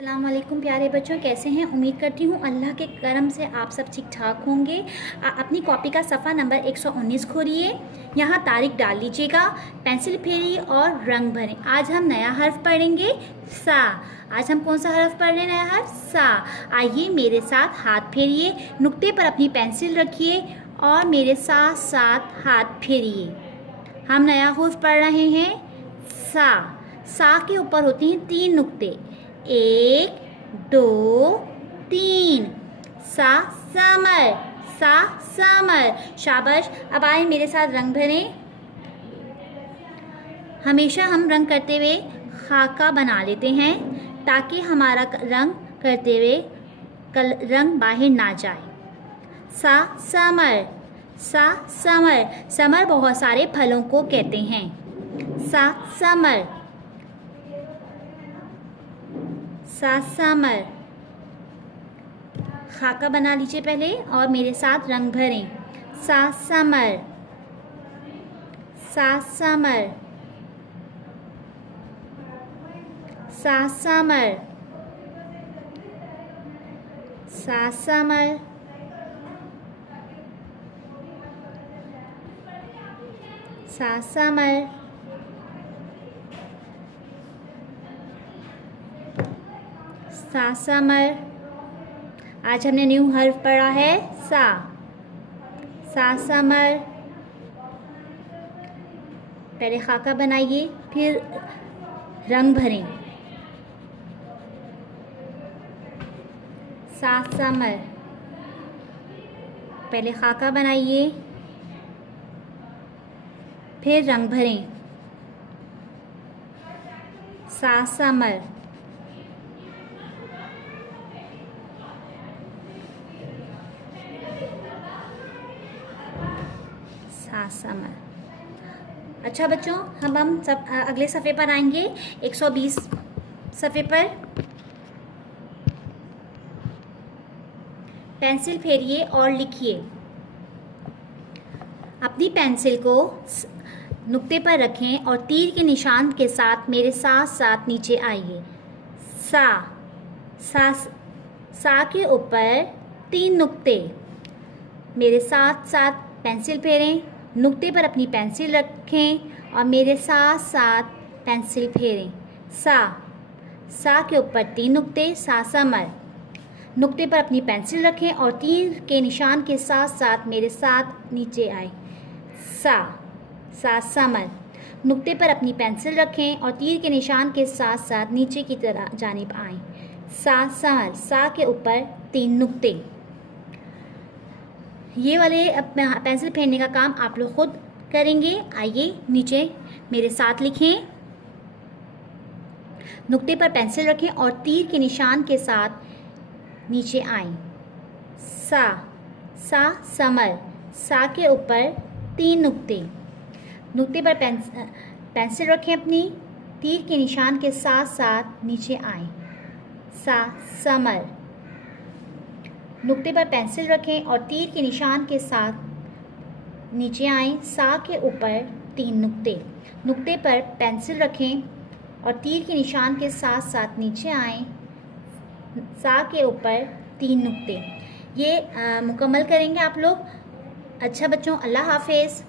अस्सलामुअलैकुम प्यारे बच्चों, कैसे हैं। उम्मीद करती हूँ अल्लाह के करम से आप सब ठीक ठाक होंगे। अपनी कॉपी का सफ़ा नंबर 119 खोलिए। यहाँ तारीख डाल लीजिएगा, पेंसिल फेरिए और रंग भरें। आज हम नया हर्फ पढ़ेंगे, सा। आज हम कौन सा हर्फ पढ़ रहे हैं? नया हर्फ सा। आइए मेरे साथ हाथ फेरिए, नुक्ते पर अपनी पेंसिल रखिए और मेरे साथ साथ हाथ फेरिए। हम नया हर्फ पढ़ रहे हैं, सा। सा के ऊपर होते हैं 3 नुक्ते, 1 2 3। सा समर, सा समर। शाबाश। अब आए मेरे साथ रंग भरें। हमेशा हम रंग करते हुए खाका बना लेते हैं ताकि हमारा रंग करते हुए रंग बाहर ना जाए। सा समर, सा समर। समर बहुत सारे फलों को कहते हैं। सा समर, सा समर। खाका बना लीजिए पहले और मेरे साथ रंग भरें। सा समर, सा समर, सा समर, सा समर, सा समर, सा समर। आज हमने न्यू हर्फ पढ़ा है, सा। सा समर। पहले खाका बनाइए, फिर रंग भरें। सा समर। पहले खाका बनाइए, फिर रंग भरें। सा समर, सा समर। अच्छा बच्चों, हम सब अगले सफ़े पर आएंगे, 120 सफ़े पर। पेंसिल फेरिए और लिखिए। अपनी पेंसिल को नुक्ते पर रखें और तीर के निशान के साथ मेरे साथ साथ नीचे आइए। सा, सा, सा के ऊपर 3 नुक्ते। मेरे साथ साथ पेंसिल फेरें, नुक्ते पर अपनी पेंसिल रखें और मेरे साथ साथ पेंसिल फेरें। सा, सा के ऊपर 3 नुक्ते, सा समर। नुक्ते पर अपनी पेंसिल रखें और तीर के निशान के साथ साथ मेरे साथ नीचे आए। सा, सा समर। नुक्ते पर अपनी पेंसिल रखें और तीर के निशान के साथ साथ नीचे की तरफ जानिब आए। सा समर। सा के ऊपर 3 नुक्ते। ये वाले पेंसिल फेरने का काम आप लोग खुद करेंगे। आइए नीचे मेरे साथ लिखें। नुक्ते पर पेंसिल रखें और तीर के निशान के साथ नीचे आएं। सा, सा समर। सा के ऊपर 3 नुक्ते। नुक्ते पर पेंसिल रखें अपनी, तीर के निशान के साथ साथ नीचे आएं। सा समर। नुक्ते पर पेंसिल रखें और तीर के निशान के साथ नीचे आएं। सा के ऊपर 3 नुक्ते। नुक्ते पर पेंसिल रखें और तीर के निशान के साथ साथ नीचे आएं। सा के ऊपर 3 नुक्ते। ये मुकम्मल करेंगे आप लोग। अच्छा बच्चों, अल्लाह हाफिज़।